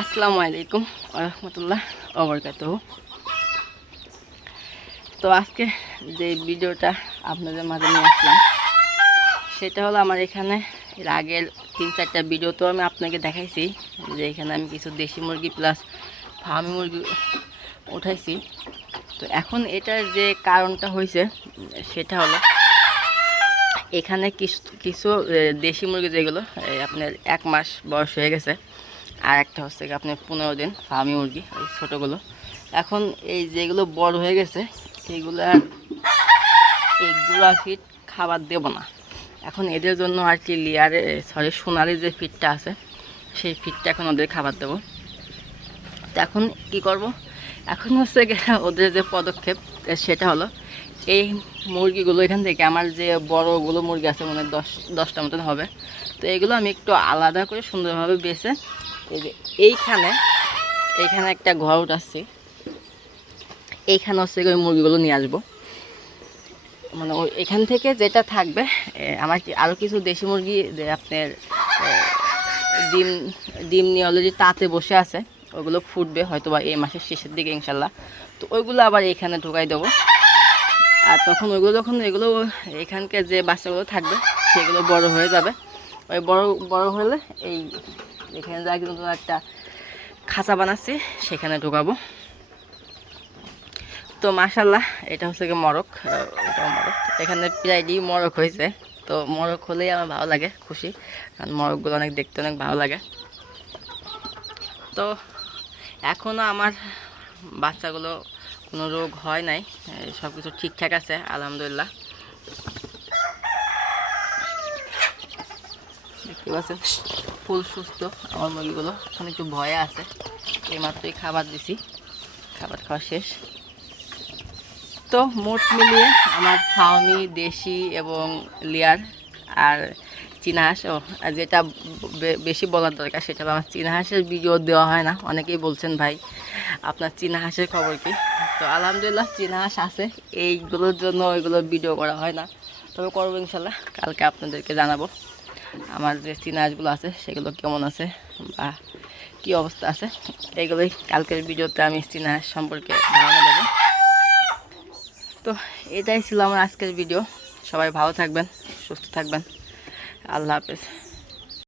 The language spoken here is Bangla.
আসসালামু আলাইকুম ওয়া রাহমাতুল্লাহ ওয়া বারাকাতুহু। তো আজকে যে ভিডিওটা আপনাদের মাঝে নিয়ে আসলাম সেটা হলো আমার এখানে এর আগের 3-4টা ভিডিও তো আমি আপনাকে দেখাইছি যে এখানে আমি কিছু দেশি মুরগি প্লাস ফার্মি মুরগি উঠাইছি। তো এখন এটার যে কারণটা হয়েছে সেটা হলো এখানে কিছু কিছু দেশি মুরগি যেগুলো আপনার 1 মাস বয়স হয়ে গেছে, আর একটা হচ্ছে কি আপনার 15 দিন ফার্মি মুরগি ওই ছোটোগুলো। এখন এই যেগুলো বড় হয়ে গেছে এইগুলা ফিড খাবার দেব না। এখন এদের জন্য আর কি সোনালি যে ফিডটা আছে সেই ফিডটা এখন ওদের খাবার দেবো। তো এখন কি করব, এখন হচ্ছে ওদের যে পদক্ষেপ সেটা হলো এই মুরগিগুলো এখান থেকে আমার যে বড়গুলো মুরগি আছে মানে 10টা মতন হবে, তো এগুলো আমি একটু আলাদা করে সুন্দরভাবে বেছে এইখানে একটা ঘর উঠাচ্ছি। এইখানে হচ্ছে ওই মুরগিগুলো নিয়ে আসবো, মানে ওই এখান থেকে যেটা থাকবে আমার আরও কিছু দেশি মুরগি আপনার ডিম ডিম নিয়ে অলরেডি তাতে বসে আছে, ওগুলো ফুটবে হয়তো বা এই মাসের শেষের দিকে ইনশাল্লাহ। তো ওইগুলো আবার এখানে ঢুকাই দেবো, আর তখন এগুলো এখানকার যে বাচ্চাগুলো থাকবে সেগুলো বড় হয়ে যাবে। ওই বড় হলে এখানে যা কিন্তু একটা খাঁচা বানাচ্ছি সেখানে ঢুকাবো। তো মাশাল্লাহ এটা হচ্ছে কি মরক, ওটাও মরক, এখানে প্রায়ই মরক হয়েছে। তো মরক হলেই আমার ভালো লাগে, খুশি, কারণ মরকগুলো অনেক দেখতে অনেক ভালো লাগে। তো এখনও আমার বাচ্চাগুলো কোনো রোগ হয় নাই, সব কিছু ঠিকঠাক আছে আলহামদুলিল্লাহ। দেখতে পাচ্ছেন ফুল সুস্থ আমার মুরগিগুলো, এখন একটু ভয়ে আছে, এইমাত্রই খাবার দিছি, খাবার খাওয়া শেষ। তো মোট মিলিয়ে আমার ফার্মি দেশি এবং লেয়ার আর চীনা হাঁস, যেটা বেশি বলার দরকার সেটা হলো আমার চীনা হাঁসের ভিডিও দেওয়া হয় না। অনেকেই বলছেন ভাই আপনার চীনা হাঁসের খবর কি। তো আলহামদুলিল্লাহ চীনা হাঁস আছে, এইগুলোর জন্য ওইগুলোর ভিডিও করা হয় না, তবে করবো ইনশাল্লাহ। কালকে আপনাদেরকে জানাবো আমার যে চীনা হাঁসগুলো আছে সেগুলো কেমন আছে বা কী অবস্থা আছে, এইগুলোই কালকের ভিডিওতে আমি চীনা হাঁস সম্পর্কে ধারণা দেবো। তো এটাই ছিল আমার আজকের ভিডিও। সবাই ভালো থাকবেন, সুস্থ থাকবেন, আল্লাহ হাফেজ।